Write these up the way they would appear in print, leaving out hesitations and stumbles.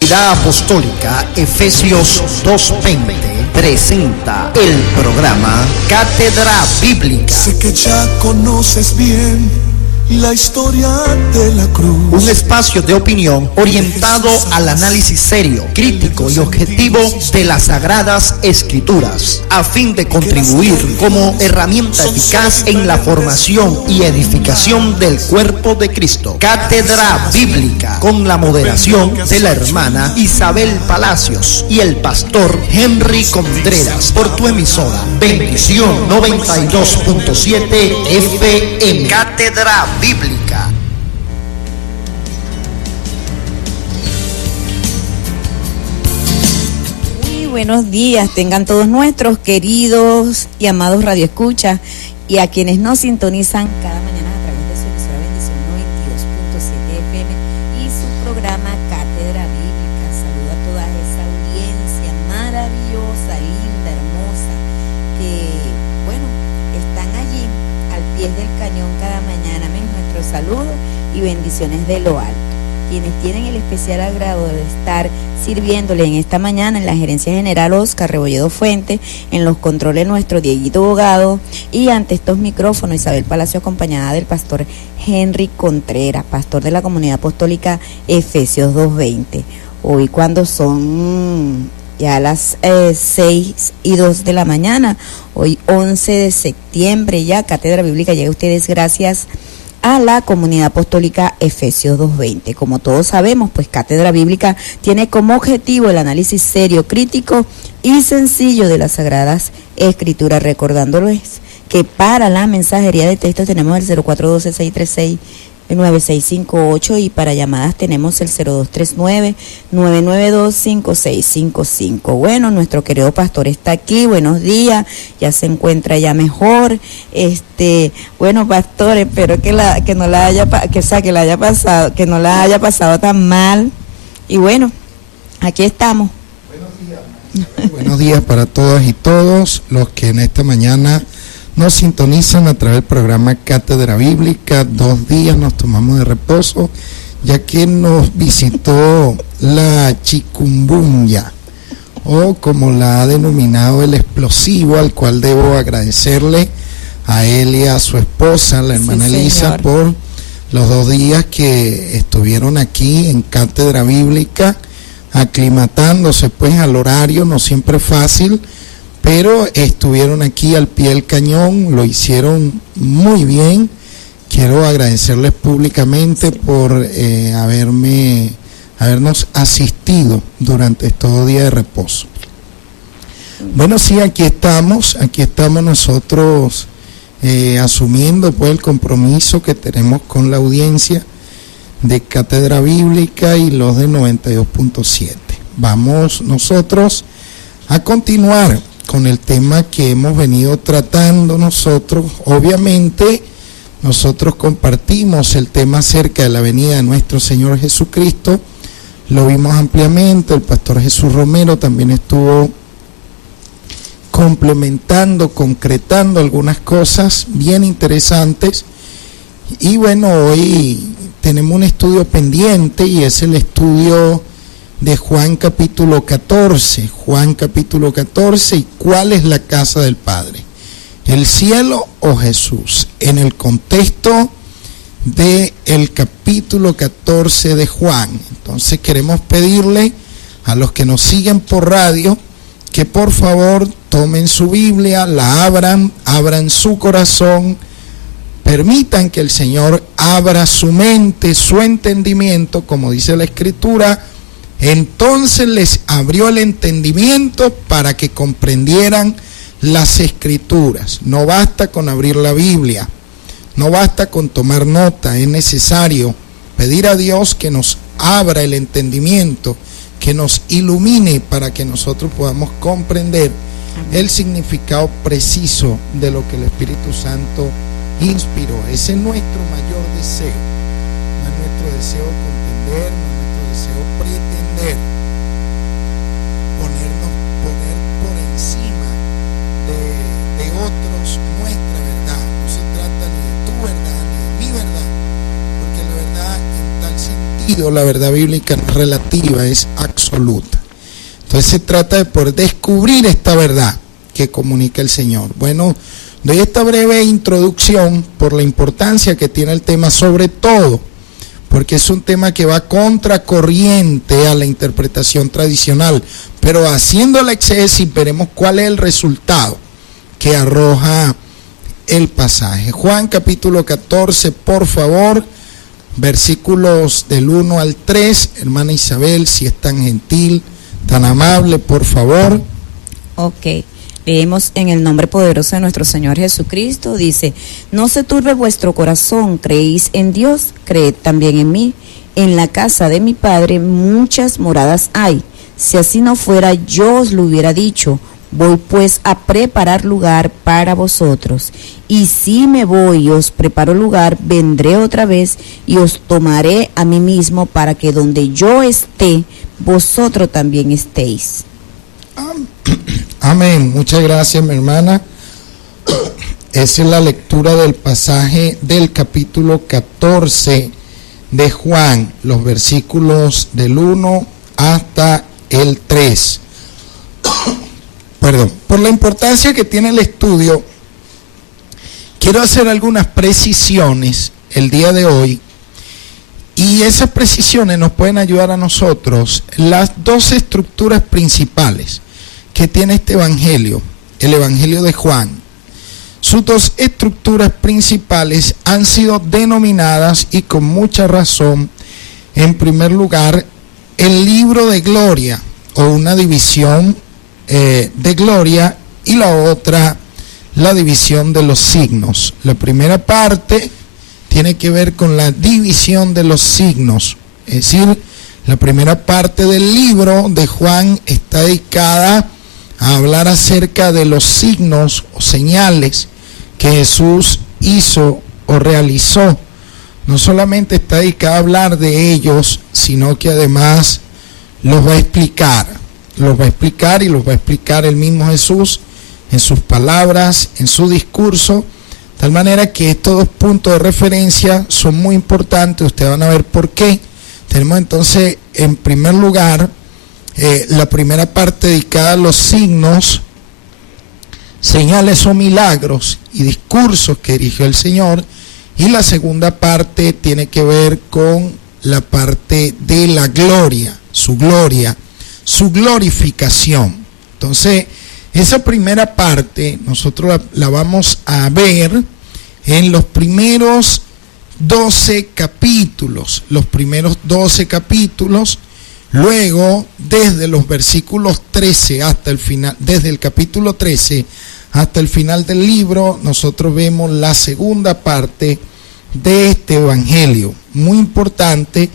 La Apostólica Efesios 2:20 presenta el programa Cátedra Bíblica. Sé que ya conoces bien la historia de la cruz. Un espacio de opinión orientado al análisis serio, crítico y objetivo de las Sagradas Escrituras, a fin de contribuir como herramienta eficaz en la formación y edificación del cuerpo de Cristo. Cátedra Bíblica, con la moderación de la hermana Isabel Palacios y el pastor Henry Contreras, por tu emisora Bendición 92.7 FM. Cátedra Bíblica. Muy buenos días, tengan todos nuestros queridos y amados radioescuchas y a quienes nos sintonizan cada mañana a través de su emisora Bendición 92.7 FM y su programa Cátedra Bíblica. Saludo a toda esa audiencia maravillosa, linda, hermosa, que, bueno, están allí al pie del cañón cada mañana. Nuestro saludo y bendiciones de lo alto. Quienes tienen el especial agrado de estar sirviéndole en esta mañana en la Gerencia General Oscar Rebolledo Fuente, en los controles nuestro Dieguito Bogado y ante estos micrófonos Isabel Palacio, acompañada del pastor Henry Contreras, pastor de la Comunidad Apostólica Efesios 2:20. Hoy, cuando son ya las 6:02 de la mañana, hoy 11 de septiembre, ya Cátedra Bíblica llega a ustedes gracias a la Comunidad Apostólica Efesios 2:20. Como todos sabemos, pues Cátedra Bíblica tiene como objetivo el análisis serio, crítico y sencillo de las Sagradas Escrituras, recordándoles que para la mensajería de texto tenemos el 0412-636-9658 y para llamadas tenemos el 0239-992-5655. Bueno, nuestro querido pastor está aquí, buenos días, ya se encuentra ya mejor. Bueno, pastor, espero que no la haya pasado tan mal. Y bueno, aquí estamos. Buenos días para todas y todos los que en esta mañana nos sintonizan a través del programa Cátedra Bíblica. 2 días nos tomamos de reposo, ya que nos visitó la chikungunya, o como la ha denominado el explosivo, al cual debo agradecerle a él y a su esposa, la hermana Elisa, por los 2 días que estuvieron aquí en Cátedra Bíblica, aclimatándose pues al horario, no siempre fácil, pero estuvieron aquí al pie del cañón, lo hicieron muy bien. Quiero agradecerles públicamente por habernos asistido durante estos días de reposo. Bueno, sí, aquí estamos nosotros asumiendo pues el compromiso que tenemos con la audiencia de Cátedra Bíblica y los de 92.7. Vamos nosotros a continuar con el tema que hemos venido tratando nosotros. Obviamente nosotros compartimos el tema acerca de la venida de nuestro Señor Jesucristo, lo vimos ampliamente, el pastor Jesús Romero también estuvo complementando, concretando algunas cosas bien interesantes. Y bueno, hoy tenemos un estudio pendiente y es el estudio de Juan capítulo 14, ¿y cuál es la casa del Padre? ¿El cielo o Jesús? En el contexto del capítulo 14 de Juan. Entonces queremos pedirle a los que nos siguen por radio que por favor tomen su Biblia, la abran su corazón, permitan que el Señor abra su mente, su entendimiento, como dice la Escritura. Entonces les abrió el entendimiento para que comprendieran las Escrituras. No basta con abrir la Biblia, no basta con tomar nota, es necesario pedir a Dios que nos abra el entendimiento, que nos ilumine para que nosotros podamos comprender el significado preciso de lo que el Espíritu Santo inspiró. Ese es nuestro mayor deseo, no es nuestro deseo contender, no es nuestro deseo pretender poner por encima de otros nuestra verdad. No se trata ni de tu verdad ni de mi verdad, porque la verdad en tal sentido sentido, la verdad bíblica no es relativa, es absoluta. Entonces se trata de poder descubrir esta verdad que comunica el Señor. Bueno, doy esta breve introducción por la importancia que tiene el tema, sobre todo porque es un tema que va contracorriente a la interpretación tradicional, pero haciendo la exégesis veremos cuál es el resultado que arroja el pasaje. Juan capítulo 14, por favor, versículos del 1 al 3, hermana Isabel, si es tan gentil, tan amable, por favor. Ok, leemos en el nombre poderoso de nuestro Señor Jesucristo. Dice: no se turbe vuestro corazón, creéis en Dios, creed también en mí. En la casa de mi Padre muchas moradas hay. Si así no fuera, yo os lo hubiera dicho. Voy pues a preparar lugar para vosotros. Y si me voy y os preparo lugar, vendré otra vez y os tomaré a mí mismo, para que donde yo esté, vosotros también estéis. Amén. Muchas gracias, mi hermana. Esa es la lectura del pasaje del capítulo 14 de Juan, los versículos del 1 hasta el 3. Perdón. Por la importancia que tiene el estudio, quiero hacer algunas precisiones el día de hoy, y esas precisiones nos pueden ayudar a nosotros. Las dos estructuras principales que tiene este evangelio, el evangelio de Juan, sus dos estructuras principales han sido denominadas, y con mucha razón, en primer lugar, el libro de gloria, o una división de gloria, y la otra, la división de los signos. La primera parte tiene que ver con la división de los signos, es decir, la primera parte del libro de Juan está dedicada a hablar acerca de los signos o señales que Jesús hizo o realizó. No solamente está dedicada a hablar de ellos, sino que además los va a explicar y los va a explicar el mismo Jesús en sus palabras, en su discurso, de tal manera que estos dos puntos de referencia son muy importantes. Ustedes van a ver por qué. Tenemos entonces, en primer lugar, la primera parte dedicada a los signos, señales o milagros y discursos que dirigió el Señor, y la segunda parte tiene que ver con la parte de la gloria, su glorificación. Entonces, esa primera parte nosotros la vamos a ver en los primeros 12 capítulos. Luego, desde los versículos 13 hasta el final, desde el capítulo 13 hasta el final del libro, nosotros vemos la segunda parte de este evangelio. Muy importante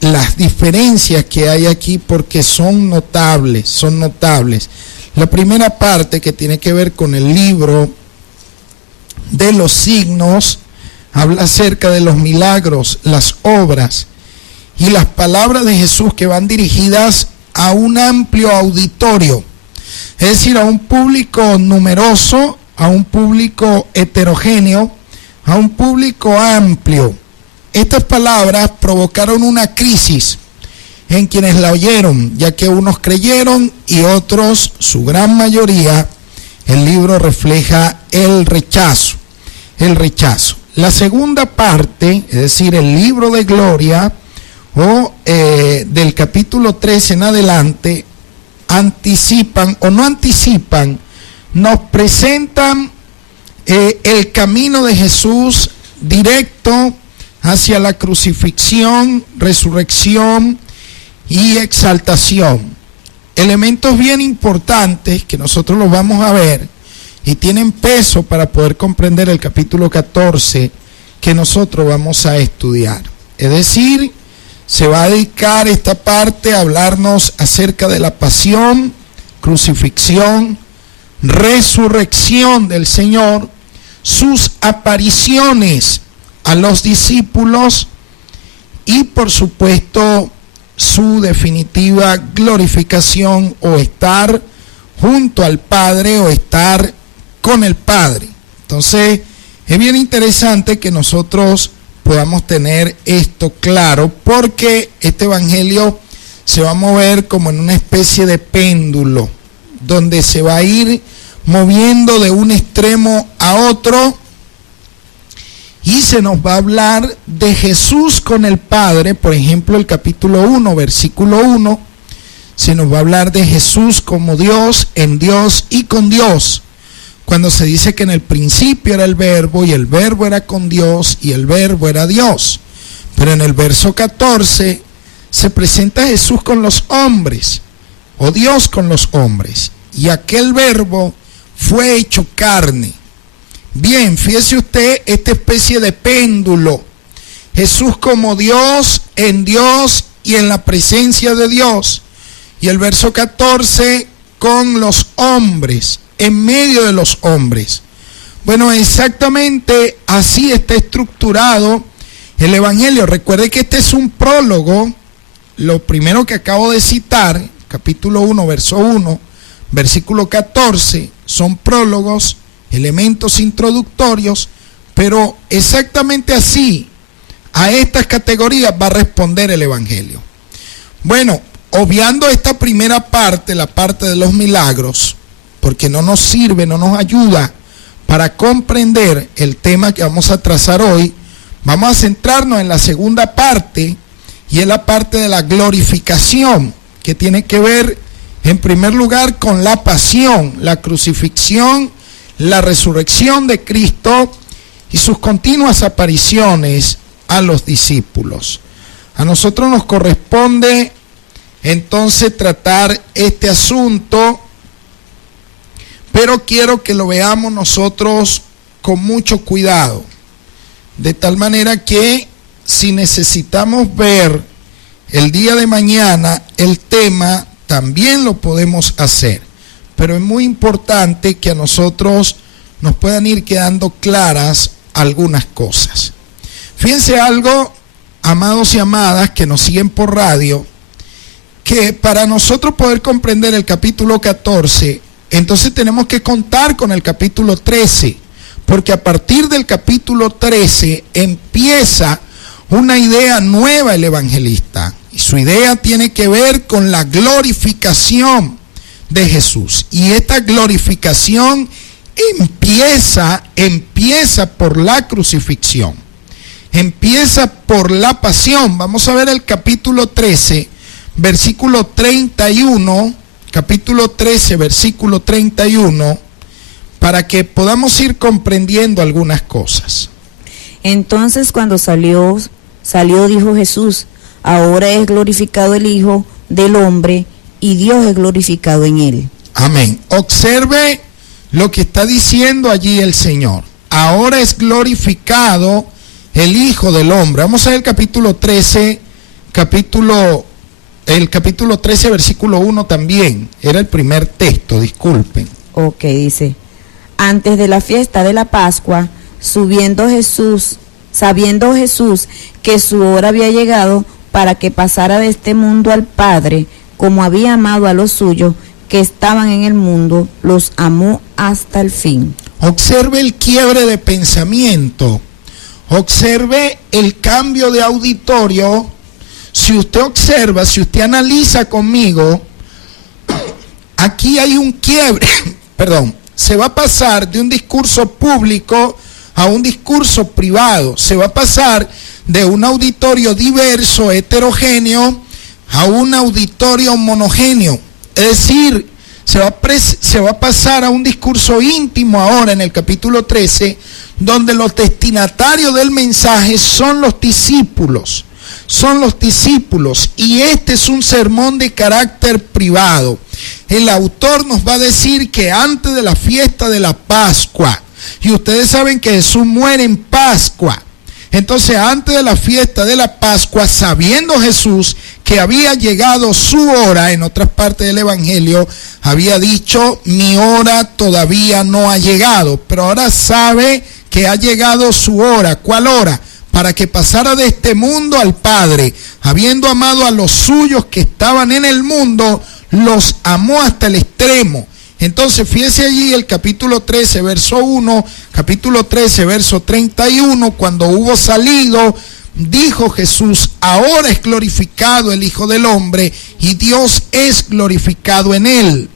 las diferencias que hay aquí, porque son notables. La primera parte, que tiene que ver con el libro de los signos, habla acerca de los milagros, las obras y las palabras de Jesús, que van dirigidas a un amplio auditorio, es decir, a un público numeroso, a un público heterogéneo, a un público amplio. Estas palabras provocaron una crisis en quienes la oyeron, ya que unos creyeron y otros, su gran mayoría, el libro refleja el rechazo. La segunda parte, es decir, el libro de gloria, o del capítulo 13 en adelante, nos presentan el camino de Jesús directo hacia la crucifixión, resurrección y exaltación. Elementos bien importantes que nosotros los vamos a ver y tienen peso para poder comprender el capítulo 14 que nosotros vamos a estudiar. Es decir, se va a dedicar esta parte a hablarnos acerca de la pasión, crucifixión, resurrección del Señor, sus apariciones a los discípulos y, por supuesto, su definitiva glorificación, o estar junto al Padre, o estar con el Padre. Entonces, es bien interesante que nosotros podamos tener esto claro, porque este evangelio se va a mover como en una especie de péndulo, donde se va a ir moviendo de un extremo a otro, y se nos va a hablar de Jesús con el Padre. Por ejemplo, el capítulo 1, versículo 1, se nos va a hablar de Jesús como Dios, en Dios y con Dios, cuando se dice que en el principio era el Verbo, y el Verbo era con Dios, y el Verbo era Dios. Pero en el verso 14 se presenta a Jesús con los hombres, o Dios con los hombres, y aquel Verbo fue hecho carne. Bien, fíjese usted esta especie de péndulo. Jesús como Dios, en Dios y en la presencia de Dios. Y el verso 14, con los hombres, en medio de los hombres. Bueno, exactamente así está estructurado el Evangelio. Recuerde que este es un prólogo. Lo primero que acabo de citar, capítulo 1, verso 1, versículo 14, son prólogos, elementos introductorios, pero exactamente así, a estas categorías va a responder el Evangelio. Bueno, obviando esta primera parte, la parte de los milagros, porque no nos sirve, no nos ayuda para comprender el tema que vamos a trazar hoy, vamos a centrarnos en la segunda parte, y es la parte de la glorificación, que tiene que ver en primer lugar con la pasión, la crucifixión, la resurrección de Cristo y sus continuas apariciones a los discípulos. A nosotros nos corresponde entonces tratar este asunto, pero quiero que lo veamos nosotros con mucho cuidado, de tal manera que si necesitamos ver el día de mañana el tema, también lo podemos hacer. Pero es muy importante que a nosotros nos puedan ir quedando claras algunas cosas. Fíjense algo, amados y amadas que nos siguen por radio, que para nosotros poder comprender el capítulo 14, entonces tenemos que contar con el capítulo 13, porque a partir del capítulo 13 empieza una idea nueva el evangelista, y su idea tiene que ver con la glorificación de Jesús. Y esta glorificación empieza por la crucifixión, empieza por la pasión. Vamos a ver el capítulo 13, versículo 31, capítulo 13, versículo 31, para que podamos ir comprendiendo algunas cosas. Entonces cuando salió, dijo Jesús: ahora es glorificado el Hijo del Hombre, y Dios es glorificado en él. Amén. Observe lo que está diciendo allí el Señor. Ahora es glorificado el Hijo del Hombre. Vamos a ver el capítulo 13, el capítulo 13, versículo 1 también. Era el primer texto, disculpen. Ok, dice: antes de la fiesta de la Pascua, sabiendo Jesús que su hora había llegado para que pasara de este mundo al Padre, como había amado a los suyos que estaban en el mundo, los amó hasta el fin. Observe el quiebre de pensamiento, observe el cambio de auditorio. Si usted observa, si usted analiza conmigo, aquí hay un quiebre, se va a pasar de un discurso público a un discurso privado, se va a pasar de un auditorio diverso, heterogéneo, a un auditorio monogéneo. Es decir, se va a pasar a un discurso íntimo ahora en el capítulo 13, donde los destinatarios del mensaje son los discípulos, y este es un sermón de carácter privado. El autor nos va a decir que antes de la fiesta de la Pascua, y ustedes saben que Jesús muere en Pascua, entonces antes de la fiesta de la Pascua, sabiendo Jesús que había llegado su hora, en otras partes del Evangelio había dicho: mi hora todavía no ha llegado, pero ahora sabe que ha llegado su hora. ¿Cuál hora? Para que pasara de este mundo al Padre. Habiendo amado a los suyos que estaban en el mundo, los amó hasta el extremo. Entonces, fíjese allí el capítulo 13, verso 1, capítulo 13, verso 31, cuando hubo salido, dijo Jesús, ahora es glorificado el Hijo del Hombre y Dios es glorificado en él.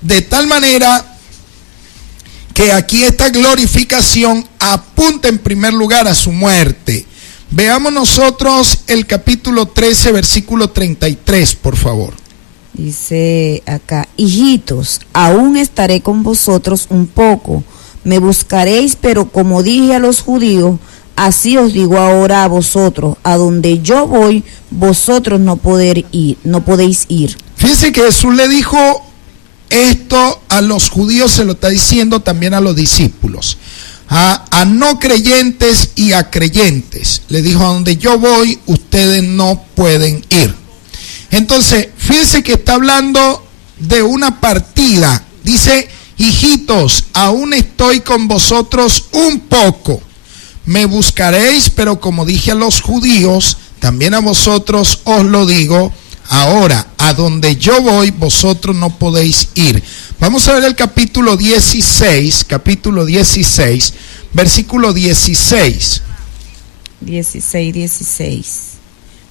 De tal manera que aquí esta glorificación apunta en primer lugar a su muerte. Veamos nosotros el capítulo 13, versículo 33, por favor. Dice acá, hijitos, aún estaré con vosotros un poco, me buscaréis, pero como dije a los judíos, así os digo ahora a vosotros, a donde yo voy, vosotros no podéis ir. Fíjense que Jesús le dijo esto a los judíos, se lo está diciendo también a los discípulos, a no creyentes y a creyentes. Le dijo, a donde yo voy, ustedes no pueden ir. Entonces, fíjense que está hablando de una partida. Dice, hijitos, aún estoy con vosotros un poco. Me buscaréis, pero como dije a los judíos, también a vosotros os lo digo. Ahora, a donde yo voy, vosotros no podéis ir. Vamos a ver el capítulo 16, versículo 16. 16.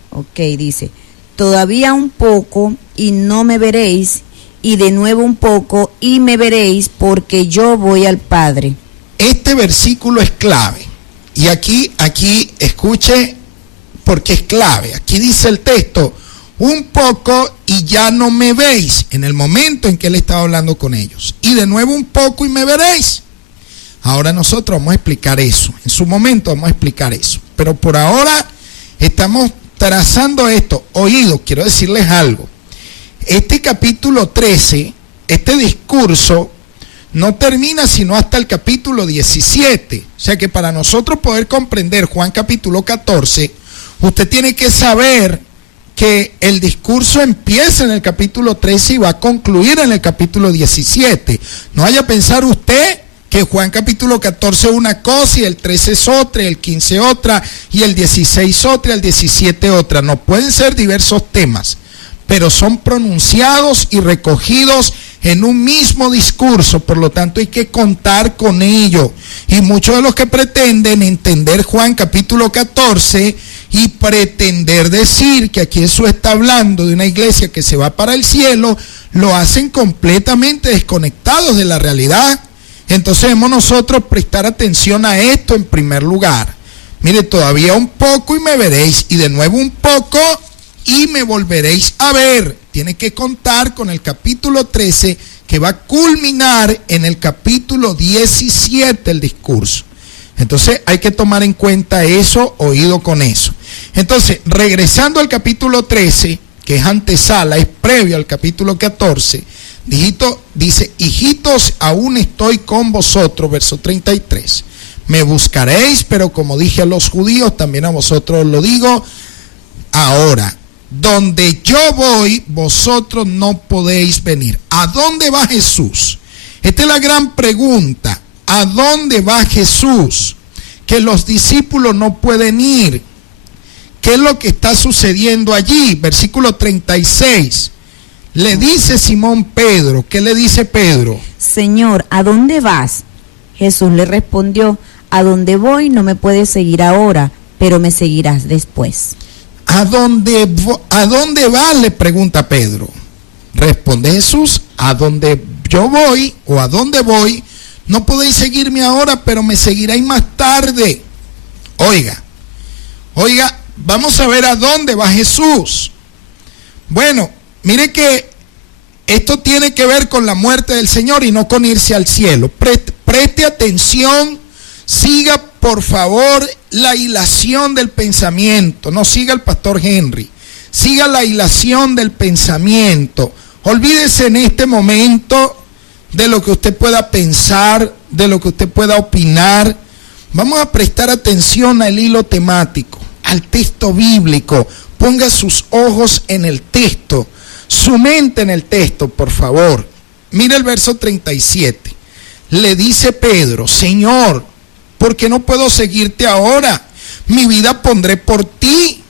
Ok, dice, todavía un poco y no me veréis, y de nuevo un poco y me veréis, porque yo voy al Padre. Este versículo es clave. Y aquí escuche, porque es clave. Aquí dice el texto, un poco y ya no me veis, en el momento en que él estaba hablando con ellos. Y de nuevo un poco y me veréis. Ahora nosotros vamos a explicar eso. En su momento vamos a explicar eso. Pero por ahora estamos trazando esto. Oído, quiero decirles algo. Este capítulo 13, este discurso, no termina sino hasta el capítulo 17. O sea que para nosotros poder comprender Juan capítulo 14, usted tiene que saber que el discurso empieza en el capítulo 13 y va a concluir en el capítulo 17. No vaya a pensar usted que Juan capítulo 14 es una cosa y el 13 es otra, y el 15 otra, y el 16 otra, y el 17 otra. No, pueden ser diversos temas, pero son pronunciados y recogidos en un mismo discurso, por lo tanto hay que contar con ello. Y muchos de los que pretenden entender Juan capítulo 14 y pretender decir que aquí Jesús está hablando de una iglesia que se va para el cielo, lo hacen completamente desconectados de la realidad. Entonces debemos nosotros prestar atención a esto en primer lugar. Mire, todavía un poco y me veréis, y de nuevo un poco y me volveréis a ver. Tiene que contar con el capítulo 13 que va a culminar en el capítulo 17 el discurso. Entonces hay que tomar en cuenta eso, oído con eso. Entonces, regresando al capítulo 13, que es antesala, es previo al capítulo 14, dice, hijitos, aún estoy con vosotros, verso 33. Me buscaréis, pero como dije a los judíos, también a vosotros lo digo, ahora, donde yo voy, vosotros no podéis venir. ¿A dónde va Jesús? Esta es la gran pregunta. ¿A dónde va Jesús? Que los discípulos no pueden ir. ¿Qué es lo que está sucediendo allí? Versículo 36. Le dice Simón Pedro, ¿qué le dice Pedro? Señor, ¿a dónde vas? Jesús le respondió, a donde voy no me puedes seguir ahora, pero me seguirás después. ¿A dónde vas? Le pregunta Pedro. Responde Jesús, a donde yo voy o a dónde voy, no podéis seguirme ahora, pero me seguiréis más tarde. Oiga, vamos a ver a dónde va Jesús. Bueno, mire que esto tiene que ver con la muerte del Señor y no con irse al cielo. Preste atención, siga por favor la hilación del pensamiento, no siga el pastor Henry, siga la hilación del pensamiento. Olvídese en este momento de lo que usted pueda pensar, de lo que usted pueda opinar. Vamos a prestar atención al hilo temático, al texto bíblico. Ponga sus ojos en el texto, su mente en el texto, por favor. Mire el verso 37. Le dice Pedro, Señor, ¿por qué no puedo seguirte ahora? Mi vida pondré por ti.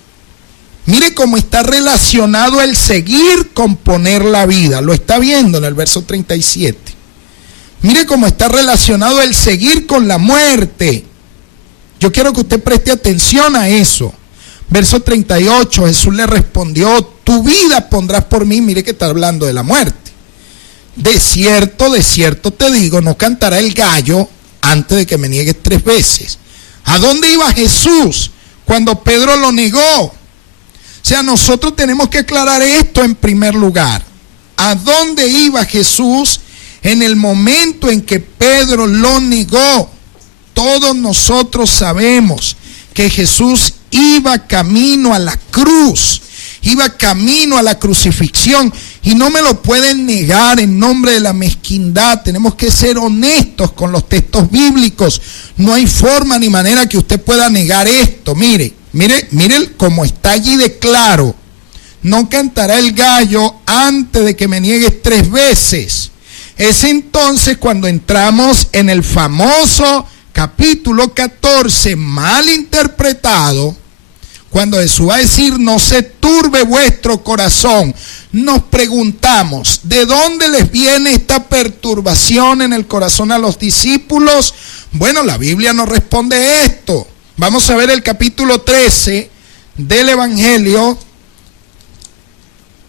Mire cómo está relacionado el seguir con poner la vida. Lo está viendo en el verso 37. Mire cómo está relacionado el seguir con la muerte. Yo quiero que usted preste atención a eso. Verso 38, Jesús le respondió, tu vida pondrás por mí. Mire que está hablando de la muerte. De cierto te digo, no cantará el gallo antes de que me niegues 3 veces. ¿A dónde iba Jesús cuando Pedro lo negó? O sea, nosotros tenemos que aclarar esto en primer lugar. ¿A dónde iba Jesús en el momento en que Pedro lo negó? Todos nosotros sabemos que Jesús iba camino a la cruz, iba camino a la crucifixión, y no me lo pueden negar en nombre de la mezquindad. Tenemos que ser honestos con los textos bíblicos. No hay forma ni manera que usted pueda negar esto. Mire cómo está allí de claro. No cantará el gallo antes de que me niegues 3 veces. Es entonces cuando entramos en el famoso capítulo 14, mal interpretado, cuando Jesús va a decir, no se turbe vuestro corazón. Nos preguntamos, ¿de dónde les viene esta perturbación en el corazón a los discípulos? Bueno, la Biblia nos responde esto. Vamos a ver el capítulo 13 del Evangelio.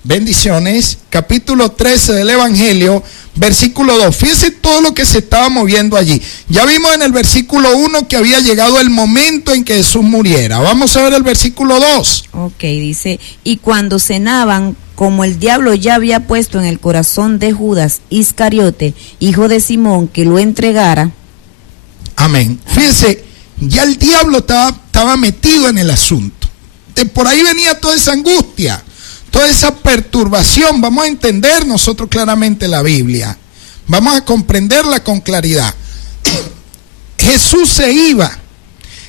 Bendiciones. Capítulo 13 del Evangelio, versículo 2. Fíjense todo lo que se estaba moviendo allí. Ya vimos en el versículo 1 que había llegado el momento en que Jesús muriera. Vamos a ver el versículo 2. Ok, dice, y cuando cenaban, como el diablo ya había puesto en el corazón de Judas Iscariote, hijo de Simón, que lo entregara. Amén. Fíjense, ya el diablo estaba metido en el asunto. Por ahí venía toda esa angustia, toda esa perturbación. Vamos a entender nosotros claramente la Biblia. Vamos a comprenderla con claridad. Jesús se iba.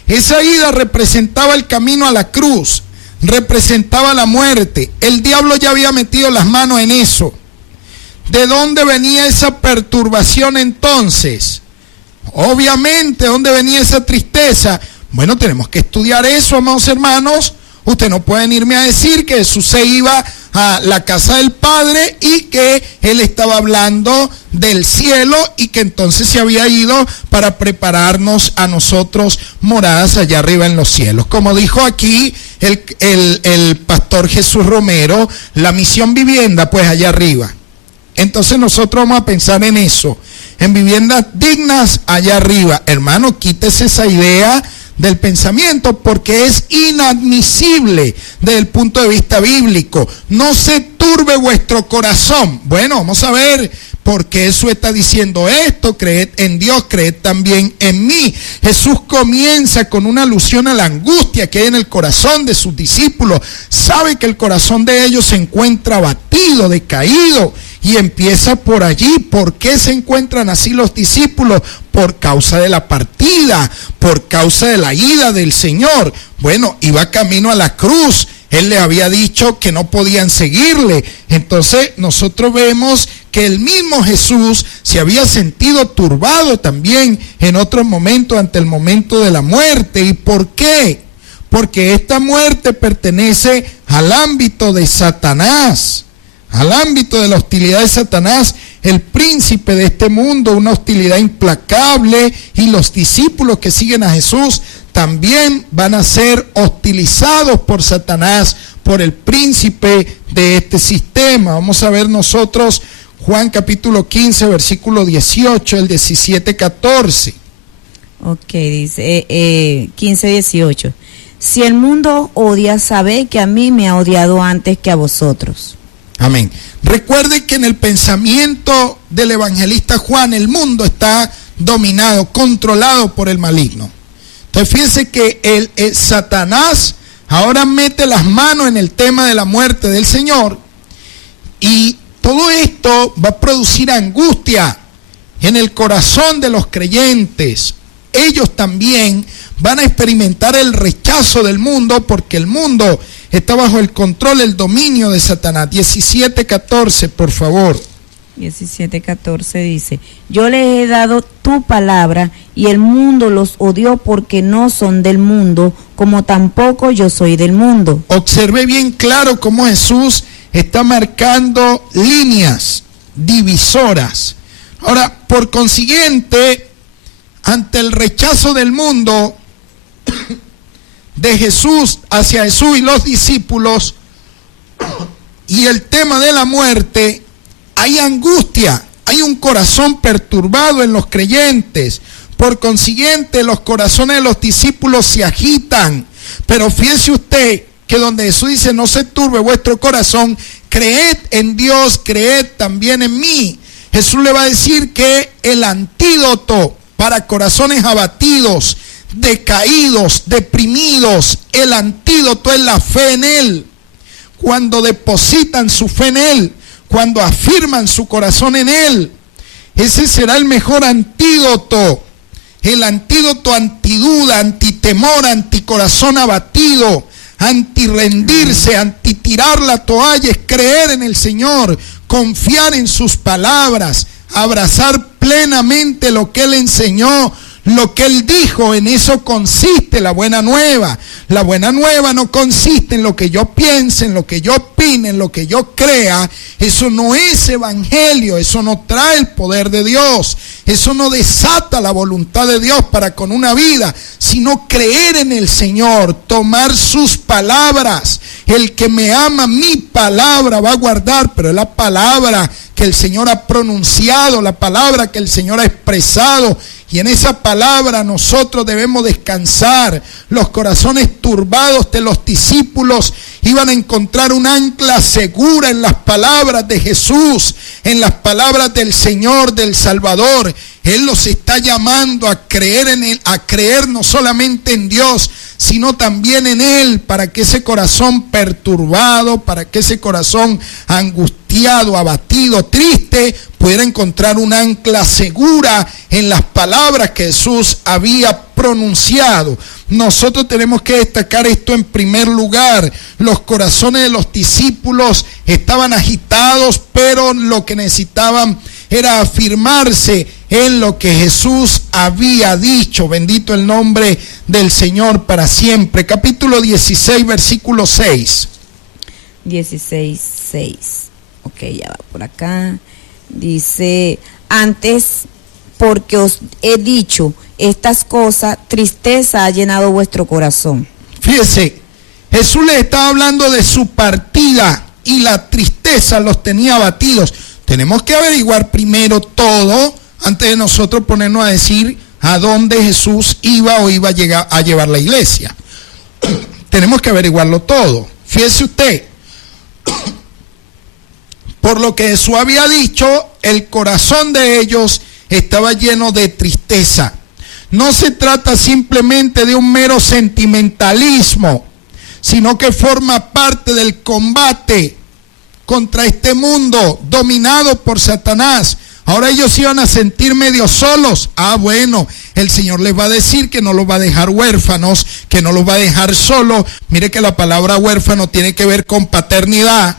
Esa ida representaba el camino a la cruz, representaba la muerte. El diablo ya había metido las manos en eso. ¿De dónde venía esa perturbación entonces? Obviamente, ¿de dónde venía esa tristeza? Bueno, tenemos que estudiar eso, amados hermanos. Usted no puede irme a decir que Jesús se iba a la casa del Padre y que Él estaba hablando del cielo y que entonces se había ido para prepararnos a nosotros moradas allá arriba en los cielos. Como dijo aquí el pastor Jesús Romero, la misión vivienda pues allá arriba. Entonces nosotros vamos a pensar en eso, en viviendas dignas allá arriba. Hermano, quítese esa idea del pensamiento, porque es inadmisible desde el punto de vista bíblico. No se turbe vuestro corazón. Bueno, vamos a ver por qué Jesús está diciendo esto. Creed en Dios, creed también en mí. Jesús comienza con una alusión a la angustia que hay en el corazón de sus discípulos. Sabe que el corazón de ellos se encuentra abatido, decaído, y empieza por allí. ¿Por qué se encuentran así los discípulos? Por causa de la partida, por causa de la ida del Señor. Bueno, iba camino a la cruz. Él le había dicho que no podían seguirle. Entonces nosotros vemos que el mismo Jesús se había sentido turbado también en otros momentos ante el momento de la muerte. ¿Y por qué? Porque esta muerte pertenece al ámbito de Satanás, al ámbito de la hostilidad de Satanás, el príncipe de este mundo, una hostilidad implacable, y los discípulos que siguen a Jesús también van a ser hostilizados por Satanás, por el príncipe de este sistema. Vamos a ver nosotros Juan capítulo 15, versículo 18, el 17, 14. Ok, dice 15, 18. Si el mundo odia, sabe que a mí me ha odiado antes que a vosotros. Amén. Recuerde que en el pensamiento del evangelista Juan, el mundo está dominado, controlado por el maligno. Entonces fíjense que el Satanás ahora mete las manos en el tema de la muerte del Señor, y todo esto va a producir angustia en el corazón de los creyentes. Ellos también van a experimentar el rechazo del mundo, porque el mundo está bajo el control, el dominio de Satanás. 17:14, por favor. 17:14 dice: yo les he dado tu palabra y el mundo los odió porque no son del mundo, como tampoco yo soy del mundo. Observe bien claro cómo Jesús está marcando líneas divisoras. Ahora, por consiguiente, ante el rechazo del mundo de Jesús hacia Jesús y los discípulos y el tema de la muerte, hay angustia, hay un corazón perturbado en los creyentes. Por consiguiente, los corazones de los discípulos se agitan. Pero fíjese usted que donde Jesús dice: no se turbe vuestro corazón, creed en Dios, creed también en mí. Jesús le va a decir que el antídoto para corazones abatidos, decaídos, deprimidos, el antídoto es la fe en Él. Cuando depositan su fe en Él, cuando afirman su corazón en Él, ese será el mejor antídoto. El antídoto antiduda, antitemor, anticorazón abatido, antirrendirse, antitirar la toalla, es creer en el Señor, confiar en sus palabras, abrazar plenamente lo que Él enseñó, lo que Él dijo. En eso consiste la buena nueva. La buena nueva no consiste en lo que yo piense, en lo que yo opine, en lo que yo crea. Eso no es evangelio, eso no trae el poder de Dios, eso no desata la voluntad de Dios para con una vida, sino creer en el Señor, tomar sus palabras. El que me ama, mi palabra va a guardar, pero es la palabra que el Señor ha pronunciado, la palabra que el Señor ha expresado, y en esa palabra nosotros debemos descansar. Los corazones turbados de los discípulos iban a encontrar un ancla segura en las palabras de Jesús, en las palabras del Señor, del Salvador. Él los está llamando a creer en Él, a creer no solamente en Dios, sino también en Él, para que ese corazón perturbado, para que ese corazón angustiado, abatido, triste, pudiera encontrar un ancla segura en las palabras que Jesús había pronunciado. Nosotros tenemos que destacar esto en primer lugar. Los corazones de los discípulos estaban agitados, pero lo que necesitaban era afirmarse en lo que Jesús había dicho. Bendito el nombre del Señor para siempre. Capítulo 16, versículo 6. 16:6. Ok, ya va por acá. Dice: antes, porque os he dicho estas cosas, tristeza ha llenado vuestro corazón. Fíjese, Jesús les estaba hablando de su partida y la tristeza los tenía abatidos. Tenemos que averiguar primero todo antes de nosotros ponernos a decir a dónde Jesús iba o iba a llevar la iglesia. Tenemos que averiguarlo todo. Fíjese usted, por lo que Jesús había dicho, el corazón de ellos estaba lleno de tristeza. No se trata simplemente de un mero sentimentalismo, sino que forma parte del combate contra este mundo dominado por Satanás. Ahora ellos iban a sentir medio solos. Bueno, el Señor les va a decir que no los va a dejar huérfanos, que no los va a dejar solos. Mire que la palabra huérfano tiene que ver con paternidad,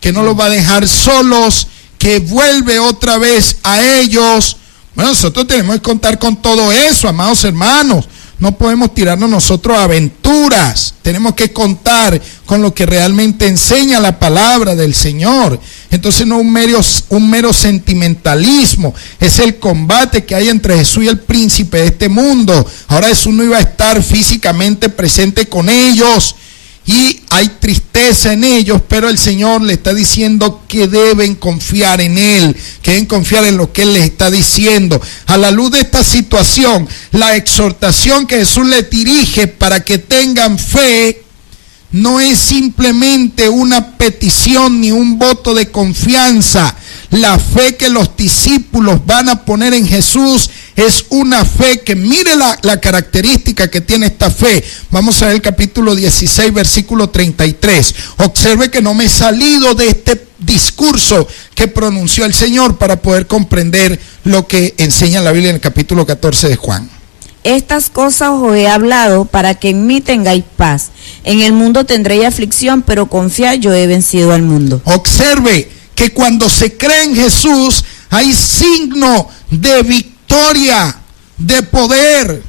que no los va a dejar solos, que vuelve otra vez a ellos. Bueno, nosotros tenemos que contar con todo eso, amados hermanos. No podemos tirarnos nosotros a aventuras. Tenemos que contar con lo que realmente enseña la palabra del Señor. Entonces no un mero sentimentalismo. Es el combate que hay entre Jesús y el príncipe de este mundo. Ahora Jesús no iba a estar físicamente presente con ellos. Y hay tristeza en ellos, pero el Señor le está diciendo que deben confiar en Él, que deben confiar en lo que Él les está diciendo. A la luz de esta situación, la exhortación que Jesús les dirige para que tengan fe no es simplemente una petición ni un voto de confianza. La fe que los discípulos van a poner en Jesús es una fe que, mire la característica que tiene esta fe. Vamos a ver el capítulo 16, versículo 33. Observe que no me he salido de este discurso que pronunció el Señor para poder comprender lo que enseña la Biblia en el capítulo 14 de Juan. Estas cosas os he hablado para que en mí tengáis paz. En el mundo tendréis aflicción, pero confiad, yo he vencido al mundo. Observe que cuando se cree en Jesús hay signo de victoria, de poder.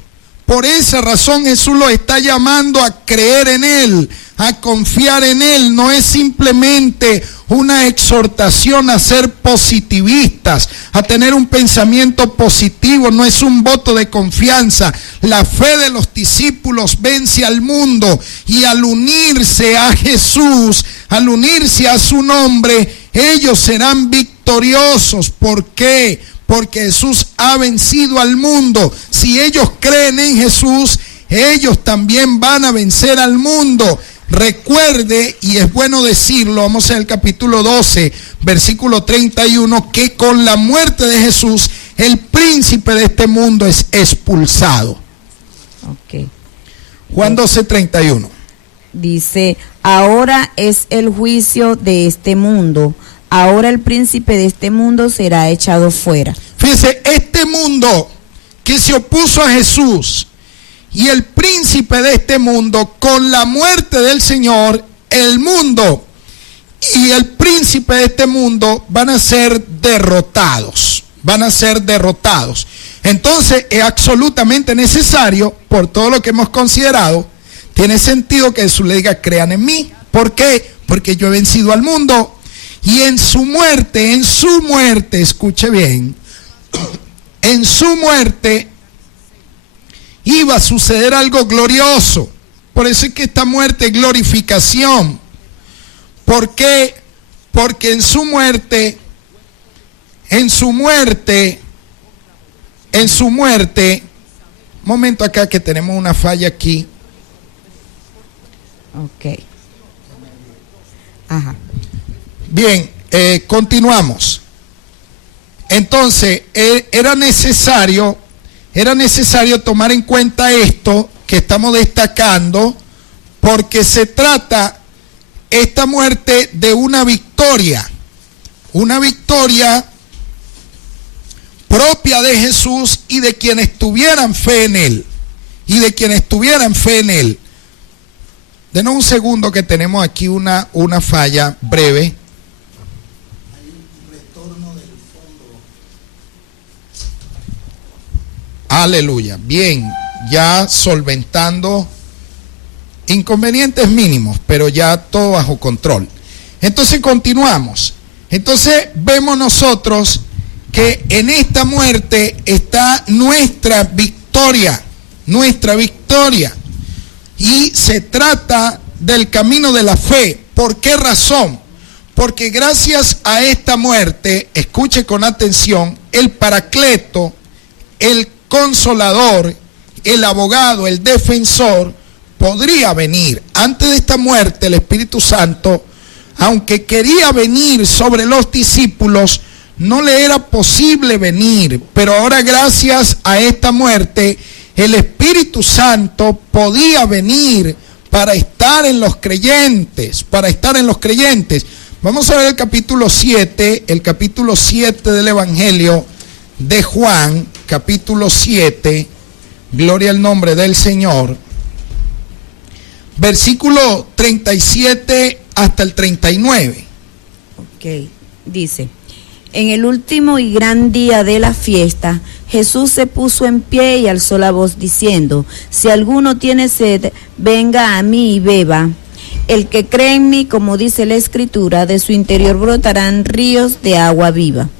Por esa razón Jesús los está llamando a creer en Él, a confiar en Él. No es simplemente una exhortación a ser positivistas, a tener un pensamiento positivo, no es un voto de confianza. La fe de los discípulos vence al mundo, y al unirse a Jesús, al unirse a su nombre, ellos serán victoriosos. ¿Por qué? Porque Jesús ha vencido al mundo. Si ellos creen en Jesús, ellos también van a vencer al mundo. Recuerde, y es bueno decirlo, vamos al capítulo 12, versículo 31, que con la muerte de Jesús, el príncipe de este mundo es expulsado. Okay. Juan 12, 31. Dice, ahora es el juicio de este mundo. Ahora el príncipe de este mundo será echado fuera. Fíjese, este mundo que se opuso a Jesús y el príncipe de este mundo, con la muerte del Señor, el mundo y el príncipe de este mundo van a ser derrotados. Van a ser derrotados. Entonces es absolutamente necesario, por todo lo que hemos considerado, tiene sentido que Jesús le diga, crean en mí. ¿Por qué? Porque yo he vencido al mundo. Y en su muerte, escuche bien, en su muerte iba a suceder algo glorioso. Por eso es que esta muerte es glorificación. ¿Por qué? Porque en su muerte, momento acá que tenemos una falla aquí. Ok. Ajá. Bien, continuamos. Entonces, era necesario tomar en cuenta esto que estamos destacando, porque se trata esta muerte de una victoria propia de Jesús y de quienes tuvieran fe en Él, Denos un segundo que tenemos aquí una falla breve. Aleluya. Bien, ya solventando inconvenientes mínimos, pero ya todo bajo control. Entonces continuamos. Entonces vemos nosotros que en esta muerte está nuestra victoria. Y se trata del camino de la fe. ¿Por qué razón? Porque gracias a esta muerte, escuche con atención, el Paracleto, el Consolador, el abogado, el defensor, podría venir. Antes de esta muerte, el Espíritu Santo, aunque quería venir sobre los discípulos, no le era posible venir. Pero ahora, gracias a esta muerte, el Espíritu Santo podía venir para estar en los creyentes, Vamos a ver el capítulo 7 del Evangelio de Juan, capítulo 7, gloria al nombre del Señor, versículo 37 hasta el 39. Ok, dice, en el último y gran día de la fiesta, Jesús se puso en pie y alzó la voz diciendo, si alguno tiene sed, venga a mí y beba. El que cree en mí, como dice la Escritura, de su interior brotarán ríos de agua viva.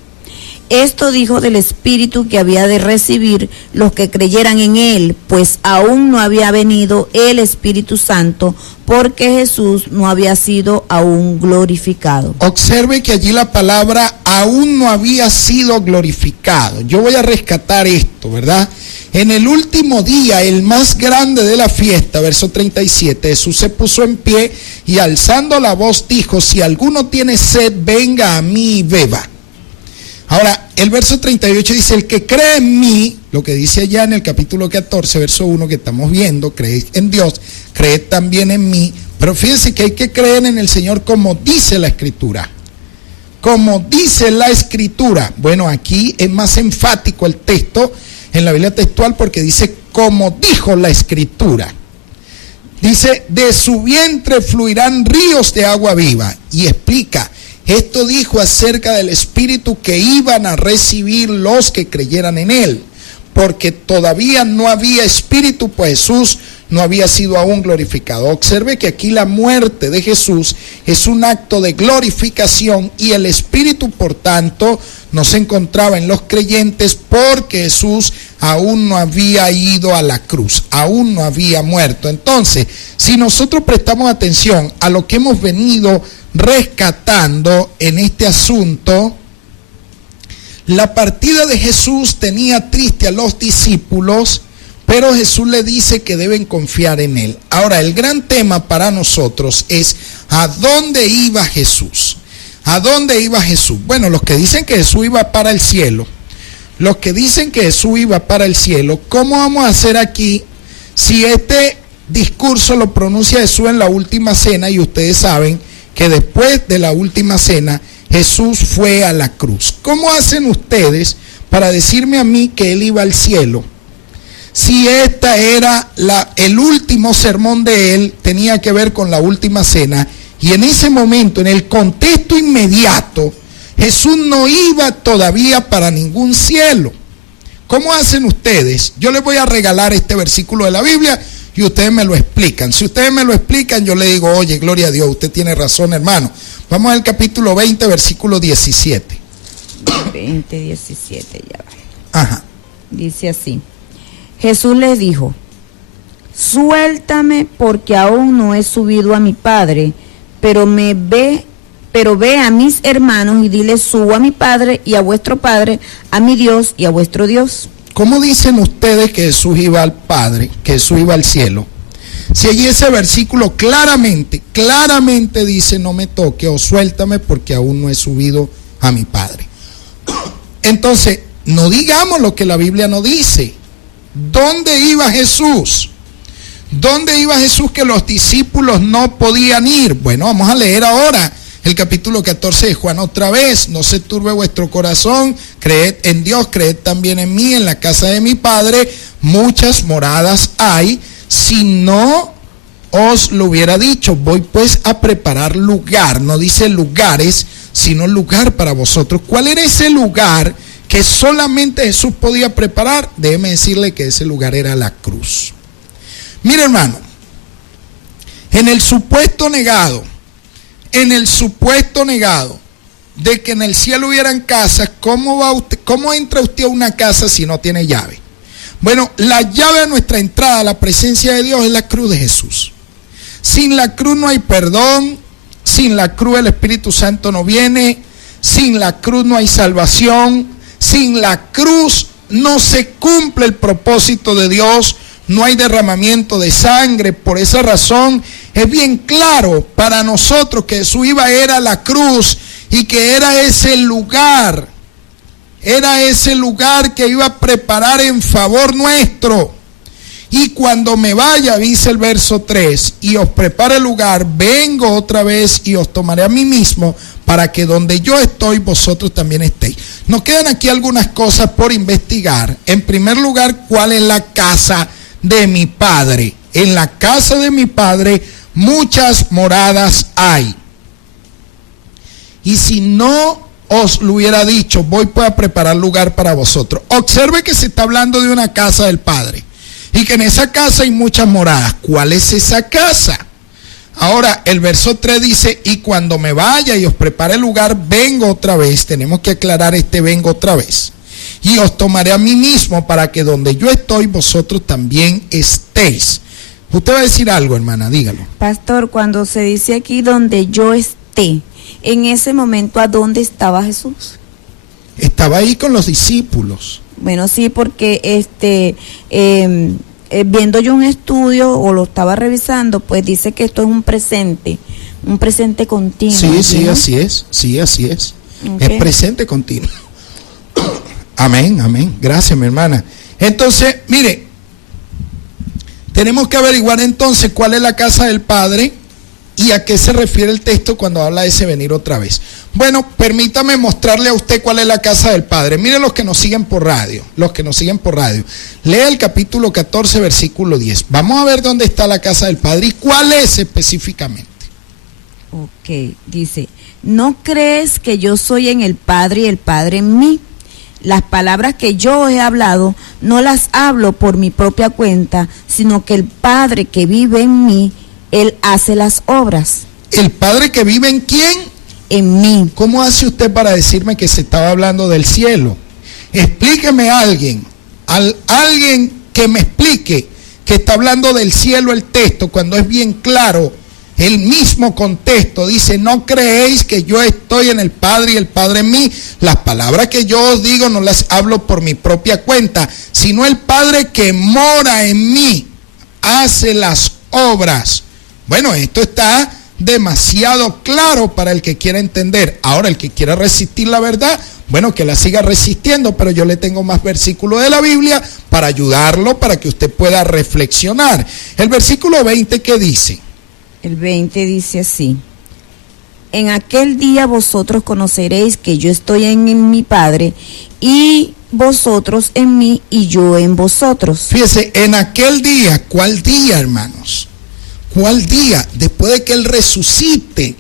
Esto dijo del Espíritu que había de recibir los que creyeran en Él, pues aún no había venido el Espíritu Santo, porque Jesús no había sido aún glorificado. Observe que allí la palabra aún no había sido glorificado. Yo voy a rescatar esto, ¿verdad? En el último día, el más grande de la fiesta, verso 37, Jesús se puso en pie y alzando la voz dijo, si alguno tiene sed, venga a mí y beba. Ahora, el verso 38 dice, el que cree en mí, lo que dice allá en el capítulo 14, verso 1 que estamos viendo, creed en Dios, creed también en mí. Pero fíjense que hay que creer en el Señor como dice la Escritura. Como dice la Escritura. Bueno, aquí es más enfático el texto en la Biblia textual porque dice, como dijo la Escritura. Dice, de su vientre fluirán ríos de agua viva. Y explica, Esto dijo acerca del Espíritu que iban a recibir los que creyeran en él, porque todavía no había Espíritu, pues Jesús no había sido aún glorificado. Observe que aquí la muerte de Jesús es un acto de glorificación y el Espíritu, por tanto, no se encontraba en los creyentes porque Jesús aún no había ido a la cruz, aún no había muerto. Entonces, si nosotros prestamos atención a lo que hemos venido rescatando en este asunto, la partida de Jesús tenía triste a los discípulos, pero Jesús le dice que deben confiar en él. Ahora, el gran tema para nosotros es ¿a dónde iba Jesús? ¿A dónde iba Jesús? Bueno, los que dicen que Jesús iba para el cielo, ¿cómo vamos a hacer aquí si este discurso lo pronuncia Jesús en la última cena? Y ustedes saben que después de la última cena Jesús fue a la cruz. ¿Cómo hacen ustedes para decirme a mí que él iba al cielo? Si esta era el último sermón de él, tenía que ver con la última cena, y en ese momento, en el contexto inmediato, Jesús no iba todavía para ningún cielo. ¿Cómo hacen ustedes? Yo les voy a regalar este versículo de la Biblia y ustedes me lo explican. Si ustedes me lo explican, yo le digo, oye, gloria a Dios, usted tiene razón, hermano. Vamos al capítulo 20, versículo 17. 20, 17, ya va. Ajá. Dice así. Jesús les dijo, suéltame porque aún no he subido a mi Padre, pero ve a mis hermanos y dile, subo a mi Padre y a vuestro Padre, a mi Dios y a vuestro Dios. ¿Cómo dicen ustedes que Jesús iba al Padre, que Jesús iba al cielo? Si allí ese versículo claramente dice, no me toque o suéltame porque aún no he subido a mi Padre. Entonces, no digamos lo que la Biblia no dice. ¿Dónde iba Jesús? ¿Dónde iba Jesús que los discípulos no podían ir? Bueno, vamos a leer ahora el capítulo 14 de Juan otra vez. No se turbe vuestro corazón, creed en Dios, creed también en mí. En la casa de mi Padre muchas moradas hay. Si no os lo hubiera dicho, voy pues a preparar lugar. No dice lugares, sino lugar para vosotros. ¿Cuál era ese lugar que solamente Jesús podía preparar? Déjeme decirle que ese lugar era la cruz. Mire, hermano, en el supuesto negado de que en el cielo hubieran casas, ¿cómo entra usted a una casa si no tiene llave? Bueno, la llave de nuestra entrada a la presencia de Dios es la cruz de Jesús. Sin la cruz no hay perdón, sin la cruz el Espíritu Santo no viene, sin la cruz no hay salvación, sin la cruz no se cumple el propósito de Dios, no hay derramamiento de sangre. Por esa razón es bien claro para nosotros que Jesús iba a la cruz y que era ese lugar que iba a preparar en favor nuestro. Y cuando me vaya, dice el verso 3, y os prepare el lugar, vengo otra vez y os tomaré a mí mismo, para que donde yo estoy, vosotros también estéis. Nos quedan aquí algunas cosas por investigar. En primer lugar, ¿cuál es la casa de mi Padre? En la casa de mi Padre muchas moradas hay. Y si no os lo hubiera dicho, voy pues a preparar lugar para vosotros. Observe que se está hablando de una casa del Padre y que en esa casa hay muchas moradas. ¿Cuál es esa casa? Ahora, el verso 3 dice, y cuando me vaya y os prepare el lugar, vengo otra vez. Tenemos que aclarar este vengo otra vez. Y os tomaré a mí mismo, para que donde yo estoy, vosotros también estéis. Usted va a decir algo, hermana, dígalo. Pastor, cuando se dice aquí donde yo esté, en ese momento, ¿a dónde estaba Jesús? Estaba ahí con los discípulos. Bueno, sí, porque viendo yo un estudio o lo estaba revisando, pues dice que esto es un presente continuo. Sí, sí, ¿no? así es, sí, así es. Okay. Es presente continuo. Amén, amén. Gracias, mi hermana. Entonces, mire, tenemos que averiguar entonces cuál es la casa del Padre y a qué se refiere el texto cuando habla de ese venir otra vez. Bueno, permítame mostrarle a usted cuál es la casa del Padre. Mire los que nos siguen por radio, Lea el capítulo 14, versículo 10. Vamos a ver dónde está la casa del Padre y cuál es específicamente. Ok, dice, ¿no crees que yo soy en el Padre y el Padre en mí? Las palabras que yo os he hablado, no las hablo por mi propia cuenta, sino que el Padre que vive en mí, Él hace las obras. ¿El Padre que vive en quién? En mí. ¿Cómo hace usted para decirme que se estaba hablando del cielo? Explíqueme a alguien que me explique que está hablando del cielo el texto, cuando es bien claro, el mismo contexto dice: no creéis que yo estoy en el Padre y el Padre en mí. Las palabras que yo os digo no las hablo por mi propia cuenta, sino el Padre que mora en mí hace las obras. Bueno, esto está demasiado claro para el que quiera entender. Ahora, el que quiera resistir la verdad, bueno, que la siga resistiendo, pero yo le tengo más versículos de la Biblia para ayudarlo, para que usted pueda reflexionar. El versículo 20, ¿qué dice? El 20 dice así: en aquel día vosotros conoceréis que yo estoy en mi Padre, y vosotros en mí, y yo en vosotros. Fíjese, en aquel día, ¿cuál día, hermanos? ¿Cuál día? Después de que Él resucite.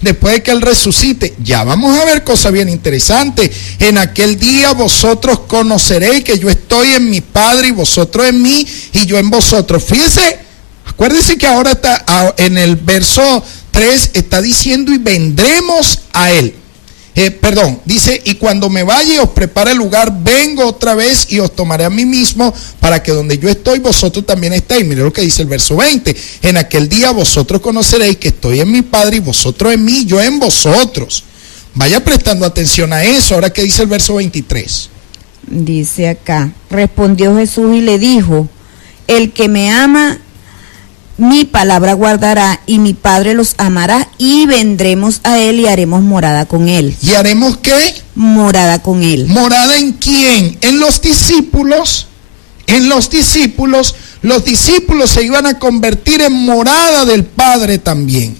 Después de que Él resucite, ya vamos a ver cosas bien interesantes. En aquel día vosotros conoceréis que yo estoy en mi Padre y vosotros en mí y yo en vosotros. Fíjese, acuérdense que ahora está en el verso 3 está diciendo: y vendremos a Él. Dice: y cuando me vaya y os prepare el lugar, vengo otra vez y os tomaré a mí mismo, para que donde yo estoy, vosotros también estéis. Mire lo que dice el verso 20: en aquel día vosotros conoceréis que estoy en mi Padre y vosotros en mí, yo en vosotros. Vaya prestando atención a eso. Ahora, ¿qué dice el verso 23? Dice acá: respondió Jesús y le dijo: el que me ama, mi palabra guardará, y mi Padre los amará, y vendremos a Él y haremos morada con Él. ¿Y haremos qué? Morada con Él. ¿Morada en quién? En los discípulos. En los discípulos. Los discípulos se iban a convertir en morada del Padre también.